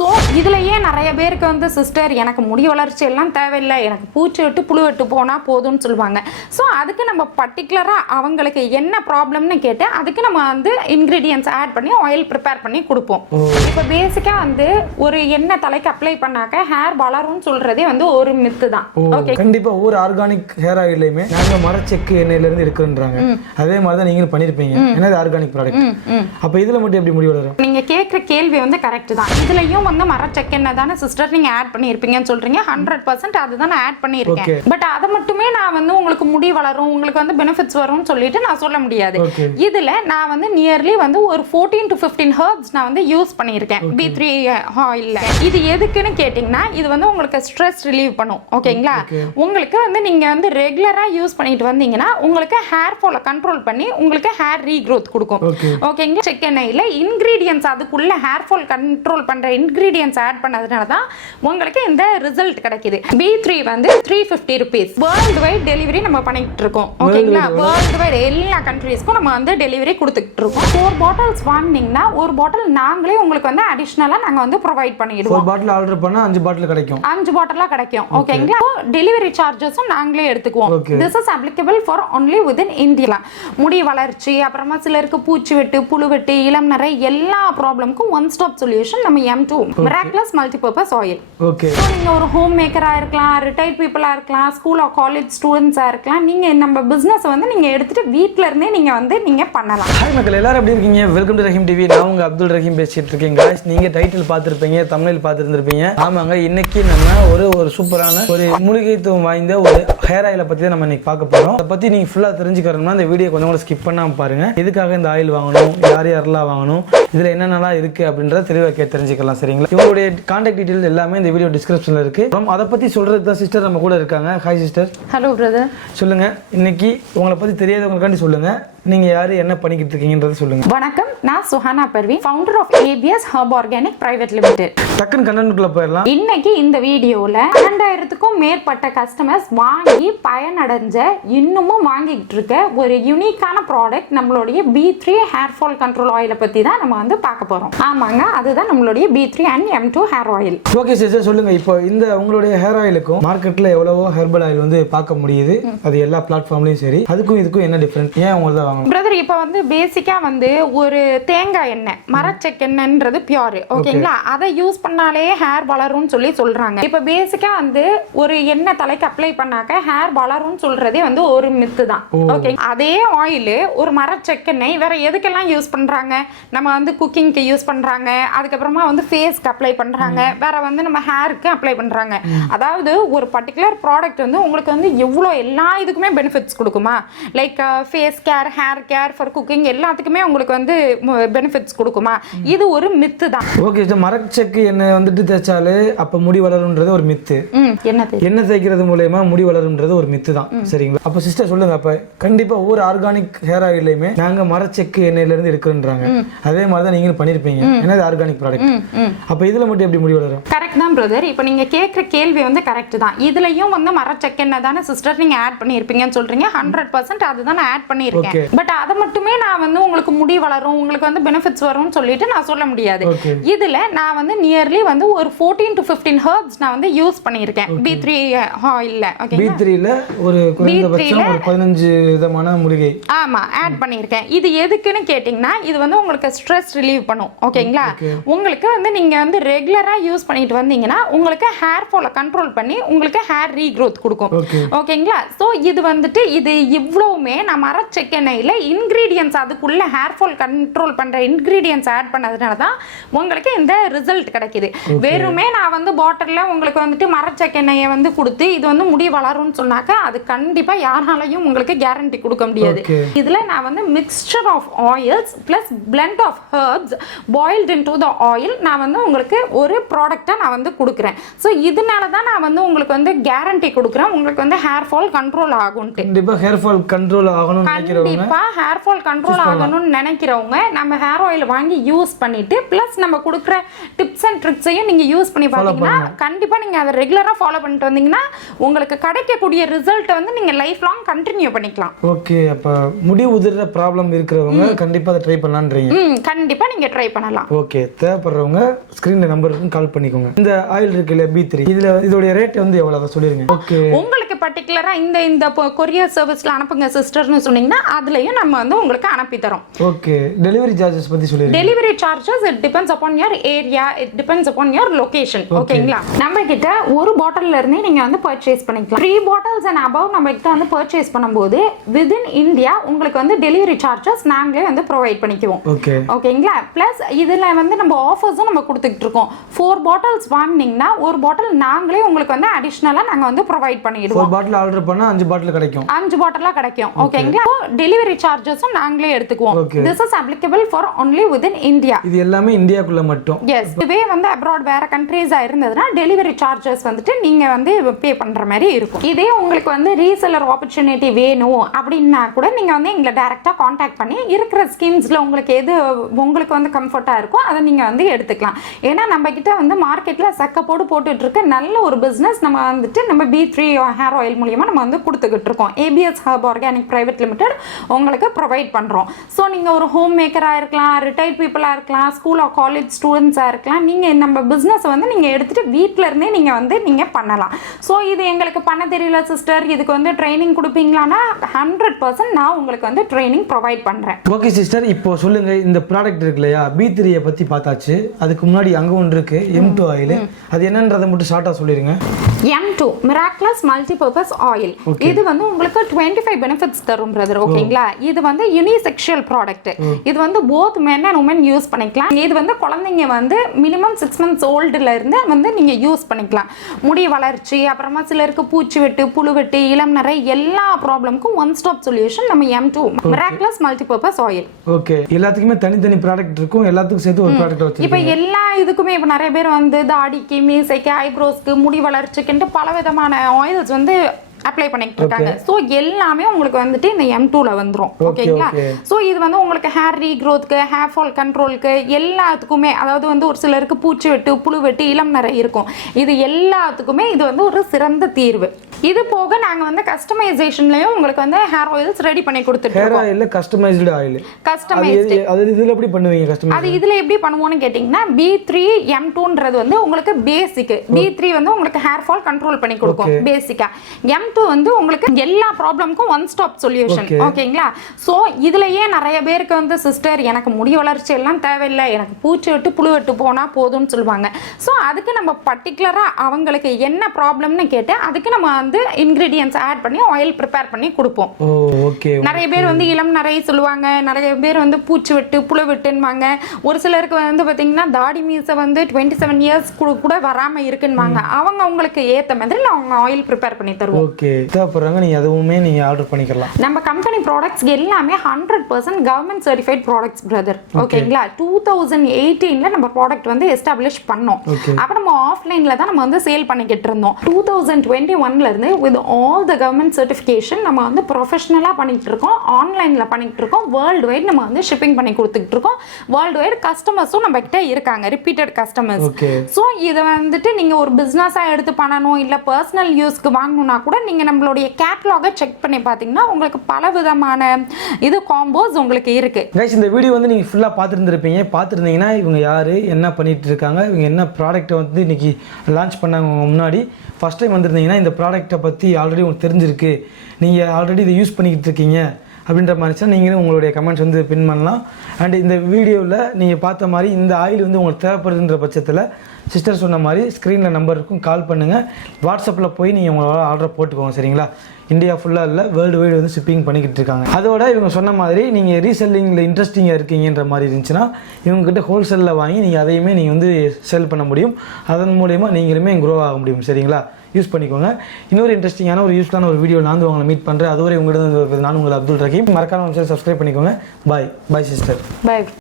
So இதுலயே நிறைய பேருக்கு வந்து சிஸ்டர் எனக்கு முடி வளர்ச்சி எல்லாம் தேவையில்லை, எனக்கு பூச்சி வெட்டு புழு வெட்டு போனால் போதும்னு சொல்லுவாங்க. ஸோ அதுக்கு நம்ம பர்டிகுலராக அவங்களுக்கு என்ன ப்ராப்ளம்னு கேட்டு அதுக்கு நம்ம வந்து இன்க்ரீடியன்ஸ் ஆட் பண்ணி ஆயில் ப்ரிப்பேர் பண்ணி கொடுப்போம். இப்போ பேசிக்காக வந்து ஒரு எண்ணெய் தலைக்கு அப்ளை பண்ணாக்க ஹேர் வளரும்னு சொல்றதே வந்து ஒரு மித்து தான். ஓகே, கண்டிப்பா ஒவ்வொரு ஆர்கானிக் ஹேர் ஆயிலையுமே நாங்க மரச்செக்கு எண்ணெயில இருந்து எடுக்கிறோம்ன்றாங்க. அதே மாதிரி தான் நீங்களும் பண்ணிருப்பீங்க. என்னது ஆர்கானிக் ப்ராடக்ட். அப்ப இதுல மட்டும் எப்படி முடி வளரும்? நீங்க கேக்குற கேள்வி வந்து கரெக்ட் தான். இதுலயும் வந்து மரச்செக்கு எண்ணெய் தானே சிஸ்டர் நீங்க ஆட் பண்ணிருப்பீங்கன்னு சொல்றீங்க. 100% அதுதான் நான் ஆட் பண்ணிருக்கேன். பட் அதை மட்டுமே நான் வந்து உங்களுக்கு முடி வளரும், உங்களுக்கு வந்து பெனிஃபிட்ஸ் வரும்னு சொல்லிட்டு நான் சொல்ல முடியாது. இதுல நான் வந்து நியர்லி வந்து ஒரு 14 to 15 ஹெர்ப்ஸ் நான் வந்து யூஸ் பண்ணிருக்கேன் B3 ஆயில்ல. இது எதுக்குன்னு கேட்டீங்கன்னா இது வந்து உங்களுக்கு ஸ்ட்ரெஸ் ரிலீவ் பண்ணும். ஓகேங்களா, உங்களுக்கு வந்து நீங்க வந்து ரெகுலரா யூஸ் பண்ணிட்டு வந்தீங்கன்னா உங்களுக்கு ஹேர் ஃபால் கண்ட்ரோல் பண்ணி உங்களுக்கு ஹேர் ரீக்ரோத் கொடுக்கும். ஓகேங்களா, செக் எண்ணெயில இன்கிரீடியன்ஸ் அதுக்குள்ள ஹேர் ஃபால் கண்ட்ரோல் பண்ற இன்கிரீடியன்ஸ் ஆட் பண்ணதுனால தான் உங்களுக்கு இந்த ரிசல்ட் கிடைக்குது. B3 வந்து 350 rupees வேர்ல்ட் வைட் டெலிவரி நம்ம பண்ணிட்டு இருக்கோம். ஓகேங்களா, வேர்ல்ட் வைட் எல்லா கண்ட்ரீஸ்க்கும் நம்ம வந்து டெலிவரி கொடுத்துட்டு இருக்கோம். 4 பாட்டில்ஸ் வாங்குனீங்கன்னா ஒரு பாட்டில் நாங்களே உங்களுக்கு வந்து அடிஷனலா நாங்க வந்து ப்ரொவைட் பண்ணிடுவோம். 4 பாட்டில் ஆர்டர் பண்ணா 5 பாட்டில் கிடைக்கும். 5 பாட்டிலா கிடைக்கும். ஓகேங்களா, டெலிவரி சார்ஜஸும் நாங்களே எடுத்துக்குவோம். This is applicable for only within India. முடி வளர்ச்சி, அப்புறமா சிலருக்கு பூச்சி வெட்டு புழு வெட்டு இளம் நிறை எல்லா ப்ராப்ளம்க்கும் ஒன் ஸ்டாப் சொல்யூஷன் நம்ம M2 miraculous multipurpose oil. Okay, நீங்க ஒரு ஹோம் மேக்கரா இருக்கலாம், ரிட்டையர்ட் பீப்புளா இருக்கலாம், ஸ்கூல் ஆர் காலேஜ் ஸ்டூடெண்ட்ஸா இருக்கலாம், நீங்க நம்ம பிசினஸ் வந்து நீங்க எடுத்துட்டு வீட்ல இருந்தே நீங்க வந்து நீங்க பண்ணலாம். ஹாய் மக்கள், எல்லாரும் எப்படி இருக்கீங்க? Welcome to Rahim TV. நான் உங்க அப்துல் ரஹீம் பேசிட்டு இருக்கேன். गाइस, நீங்க டைட்டில் பார்த்திருப்பீங்க, தம்ப்நெயில் பார்த்திருந்திருப்பீங்க. ஆமாங்க, இன்னைக்கு நம்ம ஒரு சூப்பரான ஒரு மூலிகைத்துவம் வாய்ந்த ஒரு ஹேர் ஆயிலை பத்தி தான் நம்ம இன்னைக்கு பார்க்க போறோம். அதை பத்தி நீங்க ஃபுல்லா தெரிஞ்சுக்கணும்னா இந்த வீடியோ கொஞ்சம் கூட ஸ்கிப் பண்ணாம பாருங்க. எதுக்காக இந்த ஆயில் வாங்கணும், யாரெல்லாம் வாங்கணும், இதுல என்னென்னலாம் இருக்கு அப்படின்றத தெளிவாக தெரிஞ்சுக்கலாம். சரிங்களா, இவங்களுடைய கான்டாக்ட் டீடைல்ஸ் எல்லாமே இந்த வீடியோ டிஸ்கிரிப்ஷன்ல இருக்கு. அதை பத்தி சொல்றது தான் சிஸ்டர் நம்ம கூட இருக்காங்க. Hi sister. Hello brother. சொல்லுங்க, இன்னைக்கு உங்களை பத்தி தெரியாதவங்களுக்காண்டி சொல்லுங்க, நீங்க யாரு, என்ன பண்ணிக்கிட்டு இருக்கீங்கன்றத சொல்லுங்க. வணக்கம், நான் Suhana Parveen, founder of ABS herb organic private limited. டக்குன்னு கண்டென்ட்குள்ள போயிடலாம். இன்னைக்கு இந்த வீடியோல 12,000க்கும் மேற்பட்ட கஸ்டமர்ஸ் வாங்கி பயனடைஞ்ச இன்னமும் வாங்கிட்டு இருக்க ஒரு யூனிக்கான ப்ராடக்ட் நம்மளுடைய B3 ஹேர் ஃபால் கண்ட்ரோல் ஆயிலை பத்தி தான் நம்ம வந்து பார்க்க போறோம். ஆமாங்க, அதுதான் நம்மளுடைய B3 and M2 hair oil. Okay sister, சொல்லுங்க. இப்போ இந்த உங்களுடைய ஹேர் ஆயிலுக்கும் மார்க்கெட்ல எவ்வளவோ ஹெர்பல் ஆயில் வந்து பார்க்க முடியுது, அது எல்லா பிளாட்ஃபார்ம்லயும் சரி. அதுக்கும் இதுக்கும் என்ன டிஃபரன்ஸ்? ஏன் உங்களத பிரதர், இப்ப வந்து பேசிக்கா வந்து ஒரு தேங்காய் எண்ணெய் மரச்செக்கு எண்ணெய்ன்றது பியூர். ஓகேங்களா, அதை யூஸ் பண்ணாலே ஹேர் வளரும்னு சொல்றாங்க. இப்ப பேசிக்கா வந்து ஒரு எண்ணெய் தலைக்கு அப்ளை பண்ணாக்க ஹேர் வளரும்னு சொல்றதே வந்து ஒரு மித்து தான். ஓகே, அதே ஆயில் ஒரு மரச்செக்கெண்ணெய் வேற எதுக்கெல்லாம் யூஸ் பண்றாங்க? நம்ம வந்து குக்கிங்க்கு யூஸ் பண்றாங்க, அதுக்கப்புறமா வந்து ஃபேஸ்க்கு அப்ளை பண்றாங்க, வேற வந்து நம்ம ஹேருக்கு அப்ளை பண்றாங்க. அதாவது ஒரு பர்டிகுலர் ப்ராடக்ட் வந்து உங்களுக்கு வந்து எவ்வளோ எல்லா இதுக்குமே பெனிஃபிட்ஸ் கொடுக்குமா? Like face care, hair care, for cooking எல்லாத்துக்குமே உங்களுக்கு வந்து பெனிஃபிட்ஸ் கொடுக்குமா? இது ஒரு மித்து தான். ஓகே, மரச்செக்கு எண்ணெய் வந்துட்டு தேய்ச்சாலே அப்ப முடி வளரும்ன்றது ஒரு மித்து. எண்ணெய் தேய்க்கிறது மூலமா முடி வளரும்ன்றது ஒரு மித்து தான். சரிங்களா, அப்ப சிஸ்டர் சொல்லுங்க, அப்ப கண்டிப்பா ஒவ்வொரு ஆர்கானிக் ஹேர் ஆயிலையுமே நாங்க மரச்செக்கு எண்ணெயில இருந்து எடுக்கிறோம்ன்றாங்க. அதே மாதிரி தான் நீங்களும் பண்ணிருப்பீங்க. என்னது ஆர்கானிக் ப்ராடக்ட். அப்ப இதுல மட்டும் எப்படி முடி வளரும்? கரெக்ட் தான் பிரதர். இப்ப நீங்க கேக்குற கேள்வி வந்து கரெக்ட் தான். இதுலயும் வந்து மரச்செக்கு எண்ணெய் தானே சிஸ்டர் நீங்க ஆட் பண்ணிருப்பீங்கன்னு சொல்றீங்க. 100% அதுதான் நான் ஆட் பண்ணிருக்கேன். பட் அதை மட்டுமே நான் வந்து உங்களுக்கு முடி வளரும், உங்களுக்கு வந்து பெனிஃபிட்ஸ் வரும்னு சொல்லிட்டு நான் சொல்ல முடியாது. இதுல நான் வந்து நியர்லி வந்து ஒரு 14 to 15 ஹெர்ப்ஸ் நான் வந்து யூஸ் பண்ணிருக்கேன் B3 ஆயில்ல. ஓகே, B3ல ஒரு குறைந்தபட்சம் ஒரு 15 விதமான மூலிகை ஆமா ஆட் பண்ணிருக்கேன். இது எதுக்குன்னு கேட்டீங்கன்னா இது வந்து உங்களுக்கு ஸ்ட்ரெஸ் ரிலீவ் பண்ணும். ஓகேங்களா, உங்களுக்கு வந்து நீங்க வந்து ரெகுலரா யூஸ் பண்ணிட்டு வந்தீங்கன்னா உங்களுக்கு ஹேர் ஃபால் கண்ட்ரோல் பண்ணி உங்களுக்கு ஹேர் ரீக்ரோத் கொடுக்கும். ஓகேங்களா, சோ இது வந்துட்டு இது இவ்வளவுமே நான் மரச்செக்கு எண்ணெயில இன்கிரீடியன்ஸ் அதுக்குள்ள ஹேர் ஃபால் கண்ட்ரோல் பண்ற இன்கிரீடியன்ஸ் ஆட் பண்ணதுனால தான் உங்களுக்கு இந்த ரிசல்ட் கிடைக்குது. வெறுமே நான் வந்து பாட்டில்ல உங்களுக்கு வந்துட்டு மரச்செக்கு எண்ணெயை வந்து கொடுத்து இது வந்து முடி வளரும்னு சொன்னாக்க அது கண்டிப்பா யாராலையும் உங்களுக்கு கேரண்டி கொடுக்க முடியாது. இதுல நான் வந்து mixture of oils plus blend of herbs boiled into the oil நான் வந்து உங்களுக்கு ஒரு ப்ராடக்ட்டா நான் வந்து கொடுக்குறேன். ஸோ இதனால தான் நான் வந்து உங்களுக்கு வந்து கேரண்டி கொடுக்குறேன் உங்களுக்கு வந்து ஹேர் ஃபால் கண்ட்ரோல் ஆகும். கண்டிப்பா ஹேர் ஃபால் கண்ட்ரோல் ஆகணும்னு நினைக்கிறவங்க கண்டிப்பா ஹேர் ஃபால் கண்ட்ரோல் ஆகணும்னு நினைக்கிறவங்க நம்ம ஹேர் ஆயில் வாங்கி யூஸ் பண்ணிட்டு பிளஸ் நம்ம கொடுக்குற டிப்ஸ் அண்ட் ட்ரிக்ஸையும் நீங்க யூஸ் பண்ணி பாத்தீங்கன்னா கண்டிப்பா நீங்க அதை ரெகுலரா ஃபாலோ பண்ணிட்டு வந்தீங்கன்னா உங்களுக்கு கிடைக்கக்கூடிய ரிசல்ட் வந்து நீங்க லைஃப் லாங் கண்டினியூ பண்ணிக்கலாம். ஓகே, அப்ப முடி உதிர்ற ப்ராப்ளம் இருக்கிறவங்க கண்டிப்பா அதை ட்ரை பண்ணலாம்ன்றீங்க. கண்டிப்பா நீங்க ட்ரை பண்ணலாம். ஓகே, தேவைப்படுறவங்க ஸ்கிரீன்ல நம்பருக்கு கால் பண்ணிக்கோங்க. இந்த ஆயில் இருக்குல்ல B3, இதோட ரேட் வந்து எவ்வளவு அதை சொல்லிருங்க. ஓகே, உங்களுக்கு பர்టిక్యులரா இந்த கொரியர் சர்வீஸ்ல அனுப்புங்க சிஸ்டர்னு சொன்னீங்கன்னா அதுலயும் நம்ம வந்து உங்களுக்கு அனுப்பி தரோம். ஓகே, டெலிவரி சார்ஜஸ் பத்தி சொல்லுங்க. Delivery charges it depends upon your area, it depends upon your location. ஓகேங்களா, நம்ம கிட்ட ஒரு பாட்டில்ல இருந்தே நீங்க வந்து பர்ச்சேஸ் பண்ணிக்கலாம். 3 bottles and above நம்ம கிட்ட வந்து பர்ச்சேஸ் பண்ணும்போது within India உங்களுக்கு வந்து டெலிவரி சார்ஜஸ் நாங்களே வந்து ப்ரொவைட் பண்ணிக்குவோம். ஓகேங்களா, பிளஸ் இதுல வந்து நம்ம ஆஃபர்ஸும் நம்ம கொடுத்துட்டு இருக்கோம். 4 bottles வாங்குனீங்கன்னா ஒரு பாட்டில் நாங்களே உங்களுக்கு வந்து அடிஷனலா நாங்க வந்து ப்ரொவைட் பண்ணிடுவோம். 4 பாட்டில் ஆர்டர் பண்ணா 5 பாட்டில் கிடைக்கும். 5 பாட்டிலா கிடைக்கும். ஓகேங்களா, டெலிவரி சார்ஜஸும் நாங்களே எடுத்துக்குவோம். This is applicable for only within India. இது எல்லாமே இந்தியாக்குள்ள மட்டும். எஸ், இதுவே வந்து அப்ராட் வேற கண்ட்ரீஸா இருந்ததுன்னா டெலிவரி சார்ஜஸ் வந்துட்டு நீங்க வந்து பே பண்ற மாதிரி இருக்கும். இதே உங்களுக்கு வந்து ரீசெல்லர் ஆப்பர்ச்சுனிட்டி வேணும் அப்படின்னா கூட நீங்க வந்து எங்களை டைரக்டா காண்டாக்ட் பண்ணி இருக்கிற ஸ்கீம்ஸ்ல உங்களுக்கு எது உங்களுக்கு வந்து கம்ஃபர்ட்டா இருக்கோ அதை நீங்க வந்து எடுத்துக்கலாம். ஏன்னா நம்ம கிட்ட வந்து மார்க்கெட்ல சக்கப்போடு போட்டுட்டு இருக்க நல்ல ஒரு பிசினஸ் நம்ம வந்துட்டு நம்ம B3 ஹேர் ஆயில் மூலமா நம்ம வந்து கொடுத்துக்கிட்டு இருக்கோம். ABS Harb organic private limited உங்களுக்கு ப்ரொவைட் பண்றோம். ஸோ நீங்க ஒரு ஹோம் மேக்கரா இருக்கலாம், ரிட்டையர்ட் பீப்புளா இருக்கலாம், ஸ்கூல் ஆர் காலேஜ் ஸ்டூடெண்ட்ஸா இருக்கலாம், நீங்க நம்ம பிசினஸ் வந்து நீங்க எடுத்துட்டு வீட்ல இருந்தே நீங்க வந்து நீங்க பண்ணலாம். ஸோ இது எங்களுக்கு பண்ண தெரியல சிஸ்டர், இதுக்கு வந்து ட்ரைனிங் கொடுப்பீங்களான்னா 100% நான் உங்களுக்கு வந்து ட்ரைனிங் ப்ரொவைட் பண்றேன். ஓகே சிஸ்டர், இப்போ சொல்லுங்க, இந்த ப்ராடக்ட் இருக்கு இல்லையா B3 பத்தி பார்த்தாச்சு. அதுக்கு முன்னாடி அங்க ஒன்று இருக்கு M2 ஆயில், அது என்னன்றதை மட்டும் ஷார்ட்டா சொல்லிருங்க. M2 மிராக்குலஸ் மல்டிபர்பஸ் ஆயில், இது வந்து உங்களுக்கு 25 பெனிஃபிட்ஸ் தரும் பிரதர். ஓகேங்களா, இது வந்து யூனிசெக்சுவல் ப்ராடக்ட். இது வந்து both men and women use பண்ணிக்கலாம். இது வந்து குழந்தைங்க வந்து மினிமம் 6 months ஓல்டுல இருந்து வந்து நீங்க யூஸ் பண்ணிக்கலாம். முடி வளர்ச்சி, அப்புறமா சிலருக்கு பூச்சி வெட்டு, புழு வெட்டு, இளம் நரை, எல்லா ப்ராப்ளம்க்கும் ஒன் ஸ்டாப் சொல்யூஷன் நம்ம M2 miraculous multipurpose oil. Okay, எல்லாத்துக்குமே தனித்தனி ப்ராடக்ட் இருக்கும், எல்லாத்துக்கும் சேர்த்து ஒரு ப்ராடக்ட் வச்சிருக்கீங்க. இப்போ எல்லா இதுக்குமே இப்போ நிறைய பேர் வந்து தாடிக்கு, மீசைக்கு, ஐப்ரோஸ்க்கு, முடி வளர்ச்சிக்குன்ட்டு பல விதமான ஆயில்ஸ் வந்து அப்ளை பண்ணிட்டு இருக்காங்க. சோ எல்லாமே உங்களுக்கு வந்துட்டு இந்த M2ல வந்துரும். ஓகேங்களா, சோ இது வந்து உங்களுக்கு ஹேர் ரீக்ரோத்க்கு, ஹேர் ஃபால் கண்ட்ரோலுக்கு எல்லாத்துக்குமே, அதாவது வந்து ஒரு சிலருக்கு பூச்சி வெட்டு, புழு வெட்டு, இளம் நரை இருக்கும், இது எல்லாத்துக்குமே இது வந்து ஒரு சிறந்த தீர்வு. இது போக நாங்க வந்து கஸ்டமைசேஷன்லயும் உங்களுக்கு வந்து ஹேர் ஆயில்ஸ் ரெடி பண்ணி கொடுத்துட்டு இருக்கோம். Hair oil customised oil. Customised அது இதுல எப்படி பண்ணுவீங்க? கஸ்டமைஸ் அது இதுல எப்படி பண்ணுவோம்னு கேட்டிங்கன்னா B3 M2ன்றது வந்து உங்களுக்கு பேசிக். B3 வந்து உங்களுக்கு ஹேர் ஃபால் கண்ட்ரோல் பண்ணி கொடுக்கும் பேசிக்கா. M2 வந்து உங்களுக்கு எல்லா ப்ராப்ளம்க்கும் ஒன் ஸ்டாப் சொல்யூஷன். ஓகேங்களா, சோ இதுலயே நிறைய பேருக்கு வந்து சிஸ்டர் எனக்கு முடி வளர்ச்சி எல்லாம் தேவையில்லை, எனக்கு பூச்சி வெட்டு, புழு வெட்டு போனா போதும்னு சொல்லுவாங்க. சோ அதுக்கு நம்ம பர்టిక్యులரா அவங்களுக்கு என்ன ப்ராப்ளம்னு கேட்டு அதுக்கு நம்ம வந்து இன்கிரிடியன்ட்ஸ் ஆட் பண்ணி ஆயில் ப்ரிப்பேர் பண்ணி கொடுப்போம். நிறைய பேர் வந்து இளம் நரை சொல்லுவாங்க, நிறைய பேர் வந்து பூச்சி வெட்டு, புழு வெட்டுன்னுவாங்க. ஒரு சிலருக்கு வந்து பாத்தீங்கன்னா தாடி மீசை வந்து 27 இயர்ஸ் கூட வராம இருக்குன்னுவாங்க. அவங்க அவங்களுக்கு ஏத்த மாதிரி அவங்க ஆயில் ப்ரிப்பேர் பண்ணி தருவோம். ஓகே, தேவைப்படுறாங்க நீங்க அதுவுமே நீங்க ஆர்டர் பண்ணிக்கலாம். நம்ம கம்பெனி ப்ராடக்ட்ஸ் எல்லாமே 100% கவர்மெண்ட் சர்டிஃபைட் ப்ராடக்ட்ஸ் பிரதர். ஓகேங்களா, 2018ல நம்ம ப்ராடக்ட் வந்து எஸ்டாப்லிஷ் பண்ணோம். அப்ப நம்ம ஆஃப்லைன்ல தான் நம்ம வந்து சேல் பண்ணிக்கிட்டு இருந்தோம். 2021ல இருந்து with all the government certification நம்ம வந்து ப்ரொஃபஷனலா பண்ணிட்டு இருக்கோம், ஆன்லைன்ல பண்ணிட்டு இருக்கோம், வேர்ல்ட் வைட் நம்ம வந்து ஷிப்பிங் பண்ணி கொடுத்துட்டு இருக்கோம். வேர்ல்ட் வைட் கஸ்டமர்ஸும் நம்ம கிட்ட இருக்காங்க, ரிப்பீட்டட் கஸ்டமர்ஸ். சோ இதை வந்துட்டு நீங்க ஒரு பிசினஸா எடுத்து பண்ணணும், இல்ல பர்சனல் யூஸ்க்கு வாங்கணும்னா கூட நீங்க நம்மளுடைய கேட்டலாக செக் பண்ணி பாத்தீங்கன்னா உங்களுக்கு பல விதமான இது காம்போஸ் உங்களுக்கு இருக்கு. गाइस, இந்த வீடியோ வந்து நீங்க ஃபுல்லா பார்த்திருந்திருப்பீங்க. பார்த்திருந்தீங்கன்னா இவங்க யாரு, என்ன பண்ணிட்டு இருக்காங்க, இவங்க என்ன ப்ராடக்ட்டை வந்து இன்னைக்கு லான்ச் பண்ணாங்க முன்னாடி ஃபர்ஸ்ட் டைம் வந்திருந்தீங்கன்னா இந்த ப்ராடக்ட்டை பற்றி ஆல்ரெடி உங்களுக்கு தெரிஞ்சிருக்கு, நீங்கள் ஆல்ரெடி இதை யூஸ் பண்ணிக்கிட்டு இருக்கீங்க அப்படின்ற மாதிரி நீங்களும் உங்களுடைய கமெண்ட்ஸ் வந்து பின் பண்ணலாம். அண்ட் இந்த வீடியோவில் நீங்கள் பார்த்த மாதிரி இந்த ஆயில் வந்து உங்களுக்கு தேவைப்படுதுன்ற பட்சத்தில் சிஸ்டர் சொன்ன மாதிரி ஸ்க்ரீனில் நம்பருக்கும் கால் பண்ணுங்கள். வாட்ஸ்அப்பில் போய் நீங்கள் உங்களோட ஆர்டரை போட்டுக்கோங்க. சரிங்களா, இந்தியா ஃபுல்லாக இல்லை, வேர்ல்டு வைடு வந்து ஷிப்பிங் பண்ணிக்கிட்டு இருக்காங்க. அதோட இவங்க சொன்ன மாதிரி நீங்கள் ரீசெல்லிங்கில் இன்ட்ரெஸ்டிங்காக இருக்கீங்கன்ற மாதிரி இருந்துச்சுன்னா இவங்ககிட்ட ஹோல்சேலில் வாங்கி நீங்கள் அதையுமே நீங்கள் வந்து செல் பண்ண முடியும். அதன் மூலயமா நீங்களுமே க்ரோ ஆக முடியும். சரிங்களா, யூஸ் பண்ணிக்கோங்க. இன்னொரு இன்ட்ரெஸ்டிங்கான ஒரு யூஸ்ஃபுல்லான ஒரு வீடியோ நான் உங்களை மீட் பண்ணுறேன். அதுவரை உங்களிடம் நான் உங்கள் அப்துல் ரஹீம். மறக்காம சப்ஸ்கிரைப் பண்ணிக்கோங்க. பாய் பாய் சிஸ்டர். பாய்.